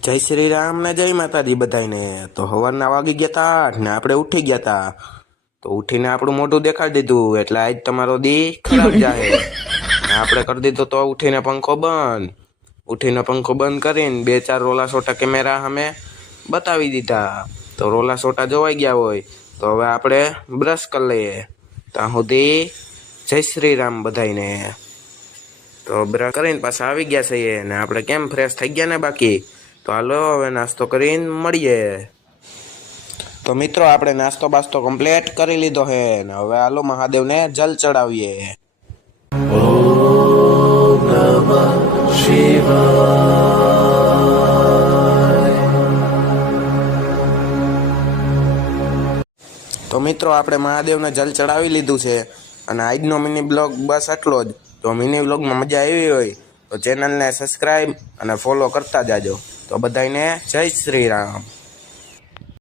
જય શ્રી રામ ને જય માતાજી બધાને। તો સવારના વાગી ગયા તા ને આપણે ઉઠી ગયા તા। તો ઉઠીને આપણું મોઢું દેખાડી દીધું એટલે આજ તમારો દી ખરાબ જાહે। ને આપણે કરી દીધો તો ઉઠીને પંખો બંધ। ઉઠીને પંખો બંધ કરીને બે ચાર રોલા સોટા કેમેરા સામે બતાવી દીધા। તો રોલા સોટા જોવાઈ ગયા હોય તો હવે આપણે બ્રશ કરી લઈએ। ત્યાં સુધી જય શ્રી રામ બધાને। તો બ્રશ કરીને પાછા આવી ગયા છીએ ને આપણે કેમ ફ્રેશ થઈ ગયા ને બાકી। તો હાલો હવે નાસ્તો કરીને મળીએ। તો મિત્રો આપણે નાસ્તો બાસ્તો કમ્પ્લીટ કરી લીધો હે ને હવે હાલો મહાદેવને જલ ચડાવીએ। ઓમ નમઃ શિવાય। તો મિત્રો આપણે મહાદેવને જલ ચડાવી લીધું છે અને આજનો મિની બ્લોગ બસ આટલો જ। તો મિની બ્લોગમાં મજા આવી હોય તો ચેનલને સબસ્ક્રાઈબ અને ફોલો કરતા જાજો। તો બધાને જય શ્રી રામ।